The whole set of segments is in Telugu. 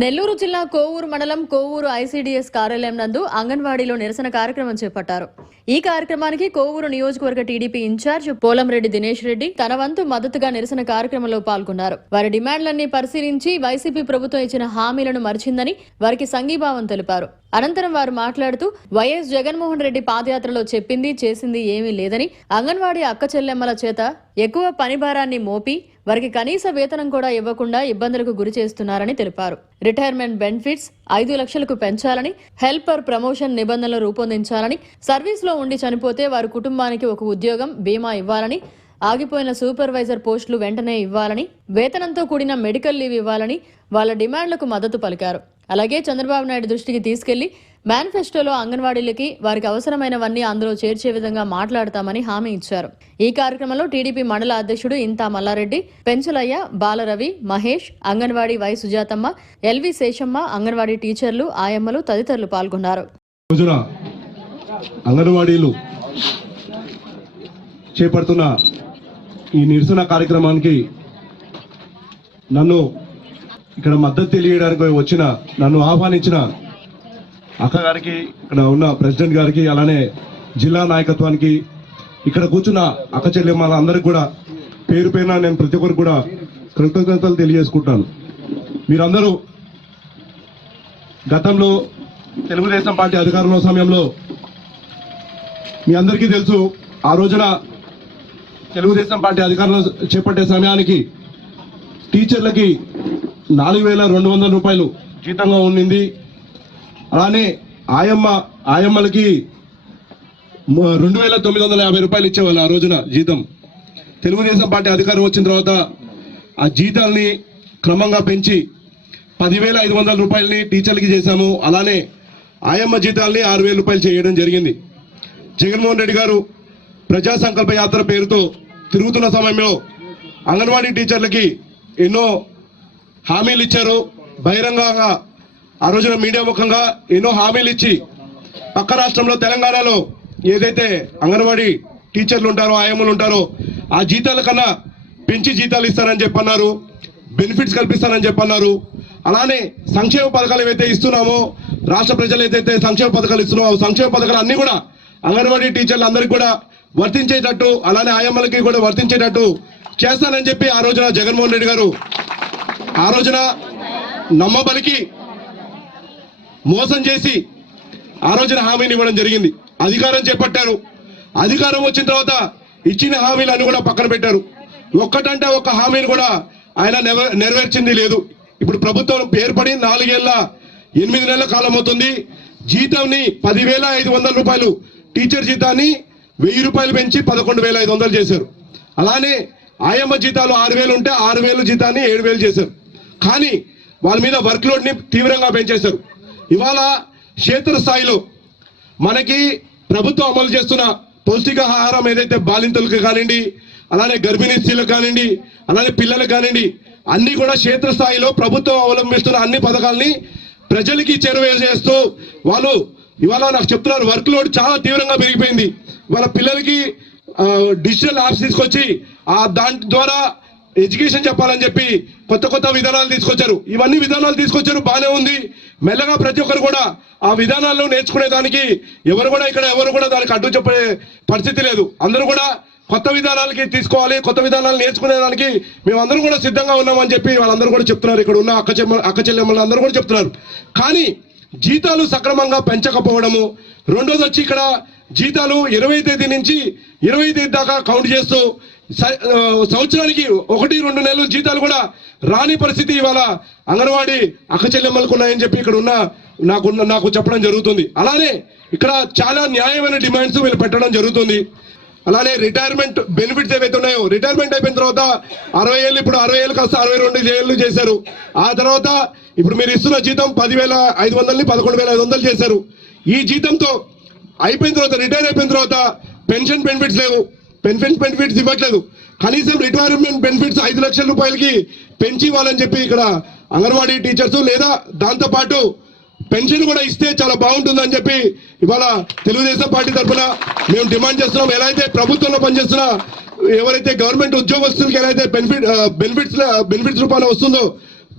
నెల్లూరు జిల్లా కోవూరు మండలం కోవూరు ఐసీడీఎస్ కార్యాలయం నందు అంగన్వాడీలో నిరసన కార్యక్రమం చేపట్టారు. ఈ కార్యక్రమానికి కోవూరు నియోజకవర్గ టీడీపీ ఇన్ఛార్జ్ పోలంరెడ్డి దినేష్ రెడ్డి తన వంతు మద్దతుగా నిరసన కార్యక్రమంలో పాల్గొన్నారు. వారి డిమాండ్లన్నీ పరిశీలించి వైసీపీ ప్రభుత్వం ఇచ్చిన హామీలను మరిచిందని వారికి సంఘీభావం తెలిపారు. అనంతరం వారు మాట్లాడుతూ వైఎస్ జగన్మోహన్ రెడ్డి పాదయాత్రలో చెప్పింది చేసింది ఏమీ లేదని, అంగన్వాడీ అక్క చెల్లెమ్మల చేత ఎక్కువ పని భారాన్ని మోపి వారికి కనీస వేతనం కూడా ఇవ్వకుండా ఇబ్బందులకు గురి చేస్తున్నారని తెలిపారు. రిటైర్మెంట్ బెనిఫిట్స్ 5 లక్షలకు పెంచాలని, హెల్పర్ ప్రమోషన్ నిబంధనలు రూపొందించాలని, సర్వీస్లో ఉండి చనిపోతే వారి కుటుంబానికి ఒక ఉద్యోగం, బీమా ఇవ్వాలని, ఆగిపోయిన సూపర్వైజర్ పోస్టులు వెంటనే ఇవ్వాలని, వేతనంతో కూడిన మెడికల్ లీవ్ ఇవ్వాలని వాళ్ళ డిమాండ్లకు మద్దతు పలికారు. అలాగే చంద్రబాబు నాయుడు దృష్టికి తీసుకెళ్లి మేనిఫెస్టోలో అంగన్వాడీలకి వారికి అవసరమైనవన్నీ అందులో చేర్చే విధంగా మాట్లాడతామని హామీ ఇచ్చారు. ఈ కార్యక్రమంలో టీడీపీ మండల అధ్యక్షుడు ఇంతా మల్లారెడ్డి, పెంచలయ్య, బాలరవి, మహేష్, అంగన్వాడీ వై సుజాతమ్మ, ఎల్వి శేషమ్మ, అంగన్వాడీ టీచర్లు, ఆయమ్మలు తదితరులు పాల్గొన్నారు. అంగన్వాడీలు చేపడుతున్న ఈ నిరసన కార్యక్రమానికి నన్ను ఇక్కడ మద్దతు తెలియడానికి నన్ను ఆహ్వానించిన అక్క గారికి, ఇక్కడ ఉన్న ప్రెసిడెంట్ గారికి, అలానే జిల్లా నాయకత్వానికి, ఇక్కడ కూర్చున్న అక్క చెల్లెమ్మల అందరికి కూడా పేరు పేరున నేను ప్రతి ఒక్కరికి కూడా కృతజ్ఞతలు తెలియజేసుకుంటాను. మీరందరూ గతంలో తెలుగుదేశం పార్టీ అధికారంలో సమయంలో మీ అందరికీ తెలుసు, ఆ రోజున తెలుగుదేశం పార్టీ అధికారంలో చేపట్టే సమయానికి టీచర్లకి 4,200 రూపాయలు జీతంగా ఉండింది. అలానే ఆయమ్మలకి 2,950 రూపాయలు ఇచ్చేవాళ్ళు ఆ రోజున జీతం. తెలుగుదేశం పార్టీ అధికారం వచ్చిన తర్వాత ఆ జీతాల్ని క్రమంగా పెంచి 10,500 రూపాయలని టీచర్లకి చేశాము. అలానే ఆయమ్మ జీతాల్ని 6,000 రూపాయలు చేయడం జరిగింది. జగన్మోహన్ రెడ్డి గారు ప్రజా సంకల్ప యాత్ర పేరుతో తిరుగుతున్న సమయంలో అంగన్వాడీ టీచర్లకి ఎన్నో హామీలు ఇచ్చారు. బహిరంగంగా ఆ రోజున మీడియా ముఖంగా ఎన్నో హామీలు ఇచ్చి పక్క రాష్ట్రంలో తెలంగాణలో ఏదైతే అంగన్వాడీ టీచర్లు ఉంటారో, ఆయమ్మలు ఉంటారో ఆ జీతాల కన్నా పెంచి జీతాలు ఇస్తారని చెప్పన్నారు, బెనిఫిట్స్ కల్పిస్తారని చెప్పన్నారు. అలానే సంక్షేమ పథకాలు ఏవైతే ఇస్తున్నామో, రాష్ట్ర ప్రజలు ఏదైతే సంక్షేమ పథకాలు ఇస్తున్నామో ఆ సంక్షేమ పథకాలు అన్ని కూడా అంగన్వాడీ టీచర్లు అందరికీ కూడా వర్తించేటట్టు, అలానే ఆయమ్మలకి కూడా వర్తించేటట్టు చేస్తానని చెప్పి ఆ రోజున జగన్మోహన్ రెడ్డి గారు ఆ రోజున నమ్మబలికి మోసం చేసి ఆ రోజున హామీని ఇవ్వడం జరిగింది. అధికారం చేపట్టారు. అధికారం వచ్చిన తర్వాత ఇచ్చిన హామీలన్నీ కూడా పక్కన పెట్టారు. ఒక్కటంటే ఒక్క హామీని కూడా ఆయన నెరవేర్చింది లేదు. ఇప్పుడు ప్రభుత్వం ఏర్పడి 4 ఏళ్ల 8 నెలల కాలం అవుతుంది. జీతాన్ని 10,500 రూపాయలు, టీచర్ జీతాన్ని 1,000 రూపాయలు పెంచి 11,500 చేశారు. అలానే ఆయమ్మ జీతాలు 6,000 ఉంటే 6,000 జీతాన్ని 7,000 చేశారు. కానీ వాళ్ళ మీద వర్క్ లోడ్ ని తీవ్రంగా పెంచేశారు. ఇవాళ క్షేత్రస్థాయిలో మనకి ప్రభుత్వం అమలు చేస్తున్న పౌష్టికాహారం ఏదైతే బాలింతలకు కానివ్వండి, అలానే గర్భిణీ స్త్రీలకు కానివ్వండి, అలానే పిల్లలకు కానివ్వండి, అన్ని కూడా క్షేత్రస్థాయిలో ప్రభుత్వం అవలంబిస్తున్న అన్ని పథకాలని ప్రజలకి చేరువేస్తూ వాళ్ళు ఇవాళ నాకు చెప్తున్నారు, వర్క్ లోడ్ చాలా తీవ్రంగా పెరిగిపోయింది. వాళ్ళ పిల్లలకి డిజిటల్ యాప్స్ తీసుకొచ్చి దాని ద్వారా ఎడ్యుకేషన్ చెప్పాలని చెప్పి కొత్త విధానాలు తీసుకొచ్చారు. ఇవన్నీ విధానాలు తీసుకొచ్చారు, బాగానే ఉంది. మెల్లగా ప్రతి ఒక్కరు కూడా ఆ విధానాల్లో నేర్చుకునేదానికి ఎవరు కూడా దానికి అడ్డు చెప్పే పరిస్థితి లేదు. అందరూ కూడా కొత్త విధానాలకి తీసుకోవాలి, కొత్త విధానాలు నేర్చుకునేదానికి మేమందరం కూడా సిద్ధంగా ఉన్నామని చెప్పి వాళ్ళందరూ కూడా చెప్తున్నారు. ఇక్కడ ఉన్న అక్క చెల్లెమ్మలు అందరూ కూడా చెప్తున్నారు. కానీ జీతాలు సక్రమంగా పెంచకపోవడము, రెండోది వచ్చి ఇక్కడ జీతాలు 20వ తేదీ నుంచి 20వ తేదీ దాకా కౌంట్ చేస్తూ సంవత్సరానికి 1-2 నెలలు జీతాలు కూడా రాని పరిస్థితి ఇవాళ అంగన్వాడీ అక్క చెల్లెమ్మలకు ఉన్నాయని చెప్పి ఇక్కడ ఉన్న నాకు చెప్పడం జరుగుతుంది. అలానే ఇక్కడ చాలా న్యాయమైన డిమాండ్స్ వీళ్ళు పెట్టడం జరుగుతుంది. అలానే రిటైర్మెంట్ బెనిఫిట్స్ ఏవైతే ఉన్నాయో, రిటైర్మెంట్ అయిపోయిన తర్వాత 60 ఏళ్ళు, ఇప్పుడు 60 ఏళ్ళు కాస్త 62 ఏళ్ళు చేశారు. ఆ తర్వాత ఇప్పుడు మీరు ఇస్తున్న జీతం 10,500ని 11,500 చేశారు. ఈ జీతంతో అయిపోయిన తర్వాత, రిటైర్ అయిపోయిన తర్వాత పెన్షన్ బెనిఫిట్స్ లేవు, పెన్షన్ బెనిఫిట్స్ ఇవ్వట్లేదు. కనీసం రిటైర్మెంట్ బెనిఫిట్స్ 5 లక్షల రూపాయలకి పెంచి ఇవ్వాలని చెప్పి ఇక్కడ అంగన్వాడీ టీచర్స్, లేదా దాంతో పాటు పెన్షన్ కూడా ఇస్తే చాలా బాగుంటుందని చెప్పి ఇవాళ తెలుగుదేశం పార్టీ తరఫున మేము డిమాండ్ చేస్తున్నాం. ఎలా అయితే ప్రభుత్వంలో పనిచేస్తున్న ఎవరైతే గవర్నమెంట్ ఉద్యోగస్తులకి ఎలా అయితే బెనిఫిట్స్ రూపాయలు వస్తుందో,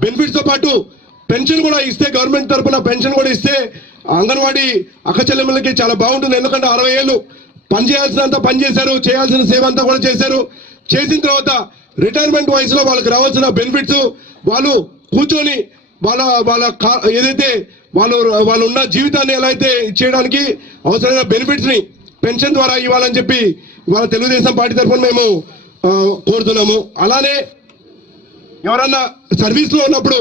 బెనిఫిట్స్ తో పాటు పెన్షన్ కూడా ఇస్తే గవర్నమెంట్ తరఫున పెన్షన్ కూడా ఇస్తే అంగన్వాడీ అక్క చెల్లెమ్మలకి చాలా బాగుంటుంది. ఎందుకంటే 60 ఏళ్ళు పనిచేయాల్సినంత పని చేశారు, చేయాల్సిన సేవ అంతా కూడా చేశారు. చేసిన తర్వాత రిటైర్మెంట్ వయసులో వాళ్ళకి రావాల్సిన బెనిఫిట్స్ వాళ్ళు కూర్చొని వాళ్ళ ఏదైతే వాళ్ళు ఉన్న జీవితాన్ని ఎలా అయితే ఇచ్చేయడానికి అవసరమైన బెనిఫిట్స్ ని పెన్షన్ ద్వారా ఇవ్వాలని చెప్పి ఇవాళ తెలుగుదేశం పార్టీ తరఫున మేము కోరుతున్నాము. అలానే ఎవరన్నా సర్వీస్ లో ఉన్నప్పుడు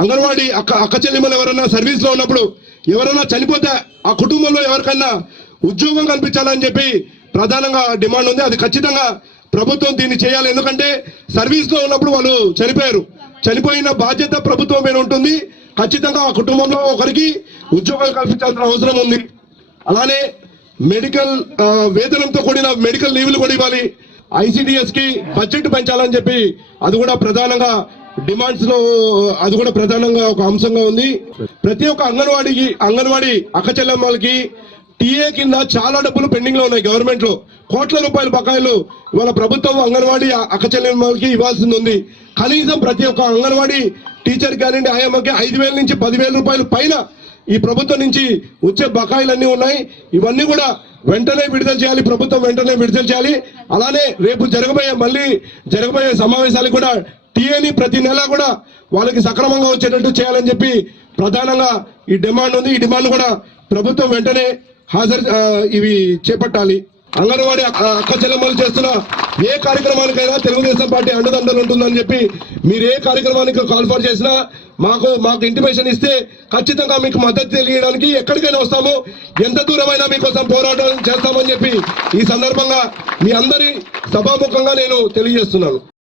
అంగన్వాడీ అక్క చెల్లెమ్మలు ఎవరన్నా సర్వీస్ లో ఉన్నప్పుడు ఎవరన్నా చనిపోతే ఆ కుటుంబంలో ఎవరికన్నా ఉద్యోగం కల్పించాలని చెప్పి ప్రధానంగా డిమాండ్ ఉంది. అది ఖచ్చితంగా ప్రభుత్వం దీన్ని చేయాలి. ఎందుకంటే సర్వీస్ లో ఉన్నప్పుడు వాళ్ళు చనిపోయిన బాధ్యత ప్రభుత్వం మీద ఉంటుంది. ఖచ్చితంగా ఆ కుటుంబంలో ఒకరికి ఉద్యోగాలు కల్పించాల్సిన అవసరం ఉంది. అలానే మెడికల్ వేతనంతో కూడిన మెడికల్ లీవ్లు కూడా ఇవ్వాలి. ICDS కి బడ్జెట్ పెంచాలని చెప్పి అది కూడా ప్రధానంగా డిమాండ్స్ లో అది కూడా ప్రధానంగా ఒక అంశంగా ఉంది. ప్రతి ఒక్క అంగన్వాడీ అక్క చెల్లెమ్మలకి TA కింద చాలా డబ్బులు పెండింగ్ లో ఉన్నాయి. గవర్నమెంట్ లో కోట్ల రూపాయల బకాయిలు ఇవాళ ప్రభుత్వం అంగన్వాడీ అక్క చెల్లెమ్మలకి ఇవ్వాల్సింది ఉంది. కనీసం ప్రతి ఒక్క అంగన్వాడీ టీచర్ కానివ్వండి ఆయమ్మకి 5,000 నుంచి 10,000 రూపాయల పైన ఈ ప్రభుత్వం నుంచి వచ్చే బకాయిలన్నీ ఉన్నాయి. ఇవన్నీ కూడా వెంటనే విడుదల చేయాలి, ప్రభుత్వం వెంటనే విడుదల చేయాలి. అలానే రేపు జరగబోయే సమావేశాలకు కూడా టీఏని ప్రతి నెల కూడా వాళ్ళకి సక్రమంగా వచ్చేటట్టు చేయాలని చెప్పి ప్రధానంగా ఈ డిమాండ్ ఉంది. ఈ డిమాండ్ కూడా ప్రభుత్వం వెంటనే ఇవి చేపట్టాలి. అంగన్వాడీ అక్క చెల్లెమ్మలు చేస్తున్న ఏ కార్యక్రమానికైనా తెలుగుదేశం పార్టీ అండదండలు ఉంటుందని చెప్పి మీరు ఏ కార్యక్రమానికి కాల్ఫర్ చేసినా మాకు ఇంటిమేషన్ ఇస్తే ఖచ్చితంగా మీకు మద్దతు తెలియడానికి ఎక్కడికైనా వస్తాము, ఎంత దూరమైనా మీకోసం పోరాటం చేస్తామని చెప్పి ఈ సందర్భంగా మీ అందరి సభాముఖంగా నేను తెలియజేస్తున్నాను.